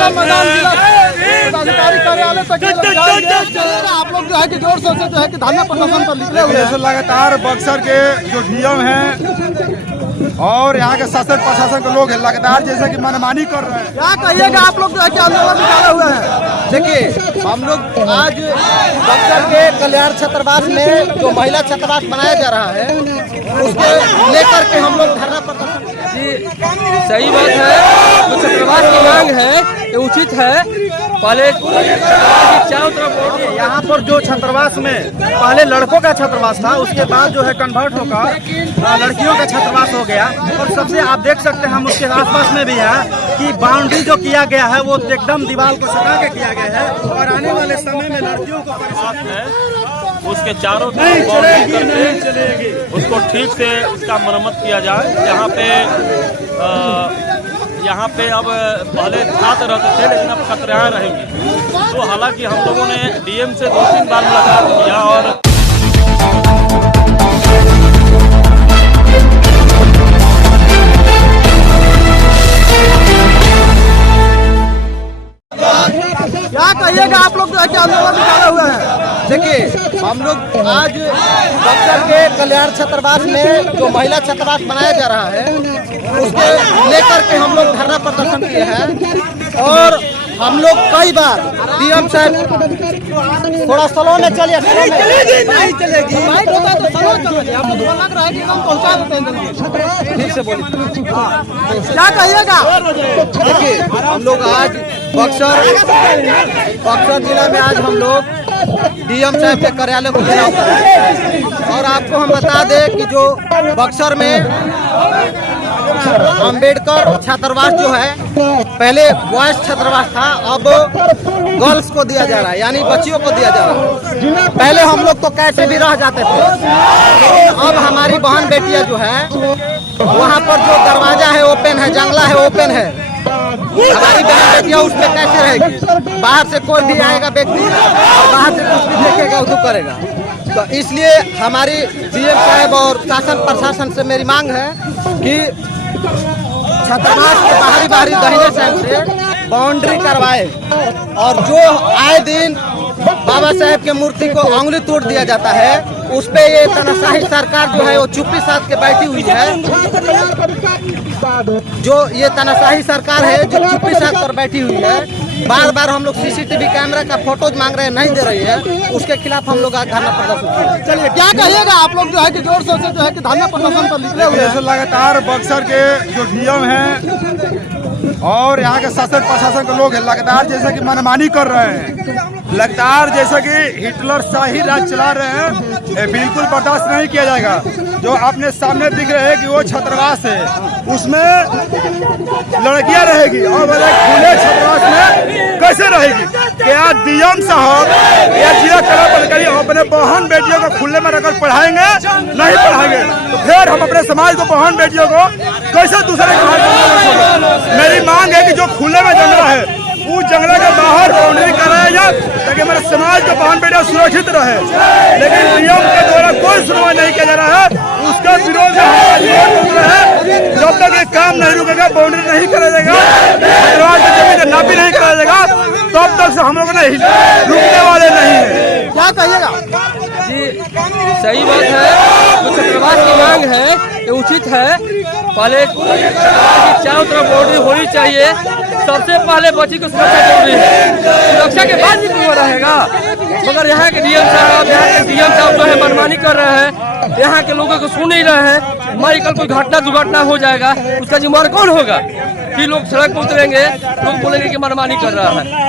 जिला मैदान अधिकारी कार्यालय तक आप लोग जो है कि जोर शोर से जो है कि धरना प्रदर्शन पर निकले हुए हैं। लगातार बक्सर के जो डीएम हैं और यहाँ के शासन प्रशासन के लोग हैं लगातार जैसे कि मनमानी कर रहे हैं। क्या कहिएगा, आप लोग जो है कि आंदोलन निकाले हुए हैं। देखिए, हम लोग आज बक्सर के कल्याण छात्रावास में जो महिला छात्रावास बनाया जा रहा है उसके लेकर के हम लोग धरना प्रदर्शन। जी सही बात है, जो छात्रावास की मांग है ये उचित है। पहले चारों तरफ यहाँ पर जो छात्रावास में पहले लड़कों का छात्रावास था, उसके बाद जो है कन्वर्ट होकर लड़कियों का छात्रावास हो गया। और सबसे आप देख सकते हैं हम उसके आसपास में भी है कि बाउंड्री जो किया गया है वो एकदम दीवार को सटा के किया गया है और आने वाले समय में लड़कियों को परेशानी है। उसके चारों तरफ बाउंड्री करके उसको ठीक से उसका मरम्मत किया जाए। यहाँ पे अब पहले छात्र रहते थे लेकिन अब छात्राएं रहेंगी। तो हालांकि हम लोगों ने डीएम से 2-3 बार मुलाकात किया और क्या कहिएगा, आप लोग जो है कि आंदोलन निकाले हुए हैं। देखिए, हम लोग आज बक्सर के कल्याण छात्रावास में जो महिला छात्रावास बनाया जा रहा है उसके लेकर के हम लोग धरना प्रदर्शन किए हैं। और हम लोग कई बार डीएम साहब थोड़ा स्लो में चलिए, नहीं चलेगी, बाइक होता तो स्लो चलेगी। आप लोग लग रहा है कि हम पहुंचा देते हैं। ठीक से बोलिए। क्या कहिएगा, देखिए, हम लोग आज बक्सर जिला में आज हम लोग डीएम साहब के कार्यालय को घेराव कर रहे हैं। और आपको हम बता दें कि जो बक्सर में अंबेडकर छात्रावास जो है पहले बॉयज छात्रावास था, अब गर्ल्स को दिया जा रहा है, यानी बच्चियों को दिया जा रहा है। पहले हम लोग तो कैसे भी रह जाते थे, अब हमारी बहन बेटियां जो है वहाँ पर जो दरवाजा है ओपन है, जंगला है ओपन है, हमारी बहन बेटियां उसमें कैसे रहेगी। बाहर से कोई भी आएगा व्यक्ति और बाहर से कुछ भी देखेगा उधर करेगा। तो इसलिए हमारी डीएम साहब और शासन प्रशासन से मेरी मांग है कि छात्रावास के बाहरी दाहिने साइड से बाउंड्री करवाए। और जो आए दिन बाबा साहेब के मूर्ति को उंगली तोड़ दिया जाता है, उस पे ये तानाशाही सरकार जो है वो चुप्पी साध के बैठी हुई है। जो ये तानाशाही सरकार है जो चुप्पी साध कर बैठी हुई है, बार बार हम लोग सीसीटीवी कैमरा का फोटोज मांग रहे हैं, नहीं दे रही है, उसके खिलाफ हम लोग आज धरना प्रदर्शन किए। चलिए, क्या कहिएगा, आप लोग जो है कि जोर शोर से जो है कि धरना प्रदर्शन पर निकले हुए हैं। लगातार बक्सर के जो डीएम हैं और यहाँ के शासन प्रशासन के लोग हैं लगातार जैसे कि मनमानी कर रहे हैं, लगातार जैसे कि हिटलर शाही राज चला रहे हैं। ये बिल्कुल बर्दाश्त नहीं किया जाएगा। जो आपने सामने दिख रहे हैं कि वो छात्रावास है, उसमें लड़कियां रहेगी और खुले छात्रावास में कैसे रहेगी। क्या डीएम साहब या जिला कला अधिकारी अपने बहन बेटियों को खुले में रखकर पढ़ाएंगे? नहीं पढ़ाएंगे तो फिर हम अपने समाज को बहन बेटियों को कैसे दूसरे के। मेरी मांग है कि जो खुले में जंगला है उस जंगले के बाहर बाउंड्री कराया जाए ताकि हमारे समाज के बहन बेटियां सुरक्षित रहे। लेकिन डीएम के द्वारा कोई सुनवाई नहीं किया जा रहा है, उसका विरोध है। जब तक ये काम नहीं रुकेगा, बाउंड्री नहीं कराया जाएगा, नापी नहीं कराया जाएगा, तब तक से हम लोग नहीं रुकने वाले नहीं है। क्या कहिएगा, जी सही बात है, जो छात्रावास की मांग है ये उचित है। पहले चारों तरफ बाउंड्री होनी चाहिए। सबसे पहले बच्ची को सुरक्षा जरूरी है, सुरक्षा के बाद भी क्यों रहेगा। मगर यहाँ के डीएम साहब जो है मनमानी कर रहे हैं, यहाँ के लोगों को सुन नहीं रहे हैं। हमारी कल कोई घटना दुर्घटना हो जाएगा, उसका जिम्मेदार कौन होगा। कि लोग सड़क पर उतरेंगे, लोग बोलेंगे कि मनमानी कर रहा है।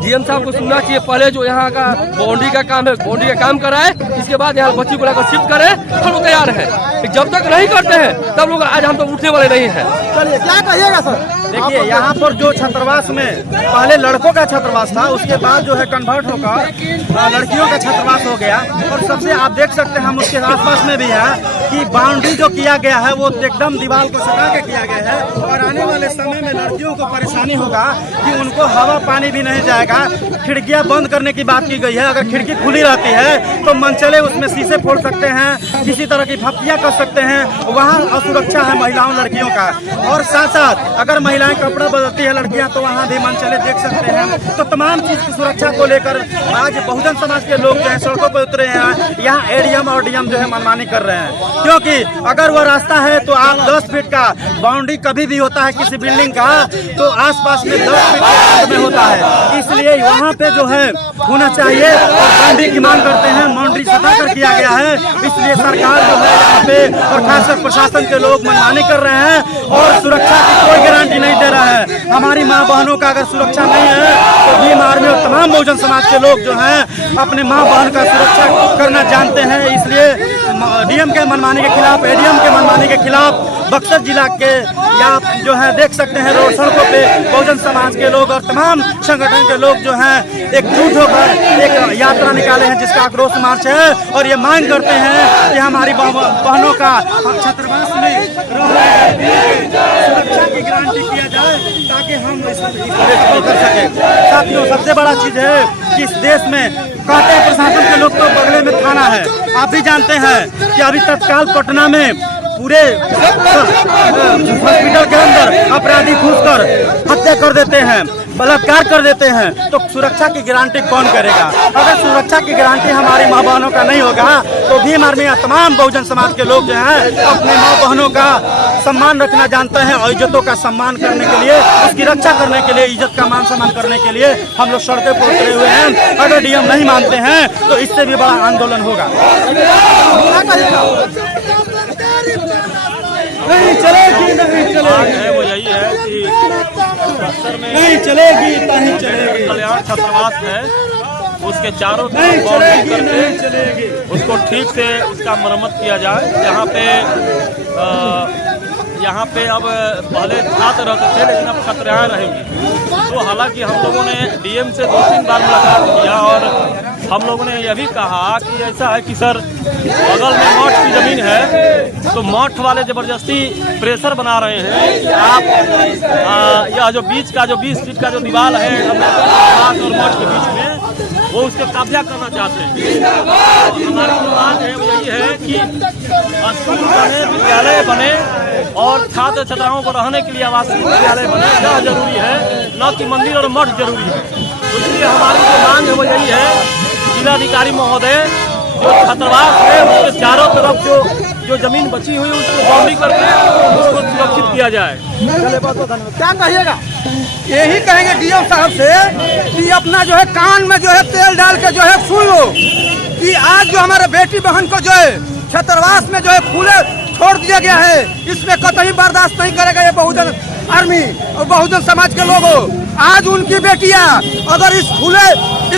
डीएम साहब को सुनना चाहिए, पहले जो यहाँ का बाउंड्री का काम है बाउंड्री का काम कराए, इसके बाद यहाँ बच्ची को लेकर शिफ्ट करे। हम लोग तैयार हैं, जब तक नहीं करते हैं तब लोग आज हम तो उठने वाले नहीं हैं। चलिए, क्या कहिएगा सर। देखिए, यहाँ पर जो छात्रावास में पहले लड़कों का छात्रावास था, उसके बाद जो है कन्वर्ट होकर लड़कियों का छात्रावास हो गया। और सबसे आप देख सकते हैं हम उसके आसपास में भी है कि बाउंड्री जो किया गया है वो एकदम दीवार को सटा के किया गया है। और आने वाले समय में लड़कियों को परेशानी होगा कि उनको हवा पानी भी नहीं जाएगा। खिड़कियां बंद करने की बात की गई है, अगर खिड़की खुली रहती है तो मनचले उसमें शीशे फोड़ सकते हैं, किसी तरह की फप्तियां कर सकते हैं। वहाँ असुरक्षा है महिलाओं लड़कियों का। और साथ साथ अगर महिलाएं कपड़ा बदलती है लड़कियां तो वहाँ भी मन चले देख सकते हैं। तो तमाम चीज़ की सुरक्षा को लेकर आज बहुजन समाज के लोग जो है सड़कों पर उतरे हैं। यहाँ एडीएम और डीएम जो है मनमानी कर रहे हैं, क्योंकि अगर वह रास्ता है तो आप 10 फीट का बाउंड्री कभी भी होता है किसी बिल्डिंग का, तो आसपास में 10 फीट के अंदर में होता है। इसलिए वहाँ पे जो है होना चाहिए और बाउंड्री की मांग करते हैं। बाउंड्री सटा कर किया गया है, इसलिए सरकार जो है यहाँ पे और खासकर प्रशासन के लोग मनमानी कर रहे हैं और सुरक्षा की कोई गारंटी नहीं दे रहा है। हमारी माँ बहनों का अगर सुरक्षा नहीं है तो भीम आर्मी और तमाम बहुजन समाज के लोग जो हैं अपने माँ बहन का सुरक्षा करना जानते हैं। इसलिए डीएम के मनमानी के खिलाफ, एडीएम के मनमानी के खिलाफ बक्सर जिला के या जो है देख सकते हैं रोड सड़कों पे बहुजन समाज के लोग और तमाम संगठन के लोग जो हैं एकजुट होकर एक यात्रा निकाले हैं जिसका आक्रोश मार्च है और ये मांग करते हैं कि हमारी बहनों का छात्रावास में सुरक्षा की गारंटी किया जाए ताकि हम इसको कर सके। साथियों, सबसे बड़ा चीज है कि इस देश में कहते हैं प्रशासन के लोग तो बगले में थाना है। आप भी जानते हैं कि अभी तत्काल पटना में पूरे हॉस्पिटल के अंदर अपराधी घुसकर हत्या कर देते हैं, बलात्कार कर देते हैं। तो सुरक्षा की गारंटी कौन करेगा? अगर सुरक्षा की गारंटी हमारी माँ बहनों का नहीं होगा तो भीम आर्मी या तमाम बहुजन समाज के लोग जो हैं अपने माँ बहनों का सम्मान रखना जानते हैं और इज्जतों का सम्मान करने के लिए, उसकी रक्षा करने के लिए, इज्जत का मान सम्मान करने के लिए हम लोग सड़कों पर उतरे हुए हैं। अगर डीएम नहीं मानते हैं तो इससे भी बड़ा आंदोलन होगा। नहीं चलेगी, नहीं चलेगी, है वो यही है कि बक्सर में नहीं चलेगी, नहीं चलेगी। कल्याण छात्रावास है, उसके चारों नहीं तरफ बाउंड्री चलेगी, नहीं करके चलेगी। उसको ठीक से उसका मरम्मत किया जाए। यहाँ पे अब पहले छात्र रहते थे लेकिन अब खतराएं रहेंगी। तो हालांकि हम लोगों ने डीएम से 2-3 बार मुलाकात किया और हम लोगों ने यह भी कहा कि ऐसा है कि सर बगल में मठ की ज़मीन है तो मठ वाले ज़बरदस्ती प्रेशर बना रहे हैं कि आप यह जो बीच का जो 20 फीट का जो दीवार है और मठ के बीच में वो उसके कब्जा करना चाहते हैं। हमारी जो बात है वो यही है कि स्कूल बने, विद्यालय बने और छात्र छात्राओं को रहने के लिए आवासीय विद्यालय बने, यह जरूरी है, न कि मंदिर और मठ जरूरी है। तो इसलिए हमारी जो मांग है वो यही है, जिलाधिकारी महोदय जो छात्रावास है उसके चारों तरफ जो जमीन बची हुई उसको बाउंड्री करके उसको सुरक्षित किया जाए। क्या कहिएगा? यही कहेंगे डीएम साहब से कि अपना जो है कान में जो है तेल डाल के जो है सुन लो कि आज जो हमारे बेटी बहन को जो है छात्रावास में जो है खुले छोड़ दिया गया है, इसमें कतई बर्दाश्त नहीं करेगा ये बहुजन आर्मी और बहुजन समाज के लोगों। आज उनकी बेटियां अगर इस खुले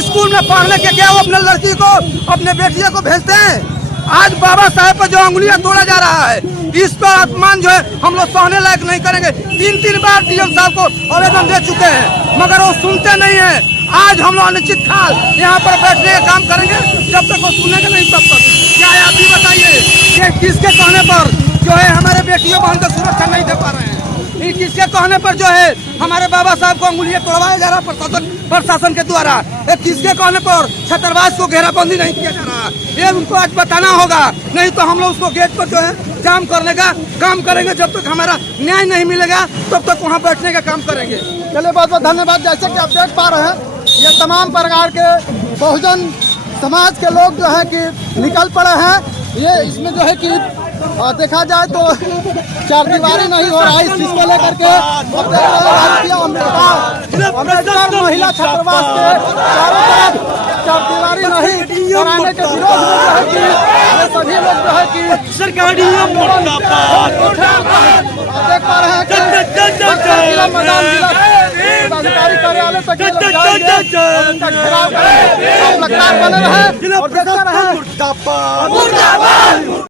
स्कूल में पढ़ने के क्या वो अपने लड़की को, अपने बेटियों को भेजते हैं? आज बाबा साहेब पर जो अंगुलियां तोड़ा जा रहा है, इस पर अपमान जो है हम लोग सहने लायक नहीं करेंगे। 3-3 बार डीएम साहब को आवेदन दे चुके हैं मगर वो सुनते नहीं हैं। आज हम लोग अनिश्चित काल यहाँ पर बैठने का काम करेंगे जब तक वो सुनेगा नहीं तब तक। क्या आप भी बताइए कि किसके कहने पर जो है हमारे बेटियों बहन को सुरक्षा नहीं दे पा रहे हैं? किसके कहने पर जो है हमारे बाबा साहब को अंगुलियां तोड़वाया जा रहा है प्रशासन के द्वारा? किसके कहने पर छात्रावास को घेराबंदी नहीं किया जा रहा? ये उनको आज बताना होगा, नहीं तो हम लोग उसको गेट पर जो है जाम करने का काम करेंगे। जब तक हमारा न्याय नहीं मिलेगा तब तक वहाँ बैठने का काम करेंगे। चलिए, बहुत बहुत धन्यवाद। जैसे कि आप देख पा रहे हैं ये तमाम प्रकार के बहुजन समाज के लोग जो है कि निकल पड़े हैं। ये इसमें जो है कि देखा जाए तो चारदीवारी नहीं हो रहा है, इस चीज को लेकर के अब देख रहे हैं अम्बेडकर महिला छात्रावास के चारों तरफ चारदीवारी नहीं कराने के विरोध में जो है कि ये सभी लोग जो है कि सरकारी देख पा रहे हैं कि जिला मैदान जिलाधिकारी कार्यालय तक घेराव लगातार बने रहे और देखते रहे।